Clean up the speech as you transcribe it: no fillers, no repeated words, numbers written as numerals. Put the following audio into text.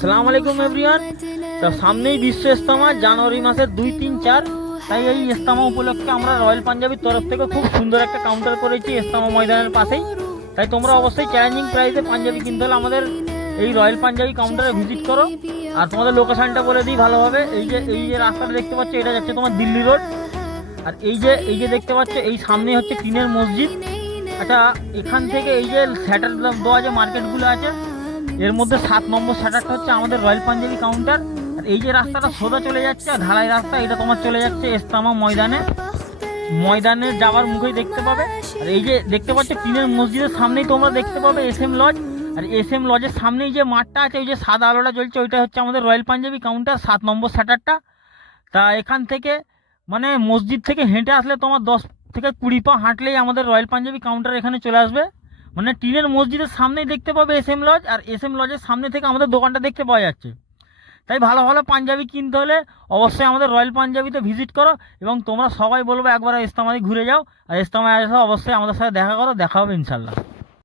সালাম আলাইকুম এভরিওয়ান। তো সামনেই বিশ্ব ইস্তেমা জানুয়ারি মাসের 2, 3, 4। তাই এই ইস্তেমা উপলক্ষে আমরা রয়্যাল পাঞ্জাবির তরফ থেকে খুব সুন্দর একটা কাউন্টার করেছি ইস্তেমা ময়দানের পাশেই। তাই তোমরা অবশ্যই চ্যালেঞ্জিং প্রাইসে পাঞ্জাবি কিনতে হলে আমাদের এই রয়্যাল পাঞ্জাবি কাউন্টারে ভিজিট করো। আর তোমাদের লোকেশনটা বলে দিই ভালোভাবে। এই যে রাস্তাটা দেখতে পাচ্ছ, এটা যাচ্ছে তোমার দিল্লি রোড। আর এই যে দেখতে পাচ্ছ, এই সামনে হচ্ছে টিনের মসজিদ। আচ্ছা, এখান থেকে এই যে স্যাটার দেওয়া যে মার্কেটগুলো আছে, এর মধ্যে 7 নম্বর শাটারটা হচ্ছে আমাদের রয়্যাল পাঞ্জাবি কাউন্টার। আর এই যে রাস্তাটা সোজা চলে যাচ্ছে, ঢালাই রাস্তা, এটা তোমার চলে যাচ্ছে ইস্তেমা ময়দানে যাওয়ার মুখেই দেখতে পাবে। আর এই যে দেখতে পাচ্ছ টিনের মসজিদের সামনেই তোমরা দেখতে পাবে SM লজ। আর SM লজের সামনেই যে মাঠটা আছে, ওই যে সাদা আলোটা জ্বলছে, ওইটা হচ্ছে আমাদের রয়্যাল পাঞ্জাবি কাউন্টার 7 নম্বর শাটারটা। তা এখান থেকে মানে মসজিদ থেকে হেঁটে আসলে তোমার 10 থেকে 20 পা হাঁটলেই আমাদের রয়্যাল পাঞ্জাবি কাউন্টার এখানে চলে আসবে। মানে টিনের মসজিদের সামনেই দেখতে পাবে SM লজ, আর SM লজের সামনে থেকে আমাদের দোকানটা দেখতে পাওয়া যাচ্ছে। তাই ভালো ভালো পাঞ্জাবি কিনতে হলে অবশ্যই আমাদের রয়্যাল পাঞ্জাবিতে ভিজিট করো। এবং তোমরা সবাই বলবো একবার ইস্তেমায় ঘুরে যাও, আর ইস্তেমায় আসো অবশ্যই আমাদের সাথে দেখা করো, দেখা হবে ইনশাল্লাহ।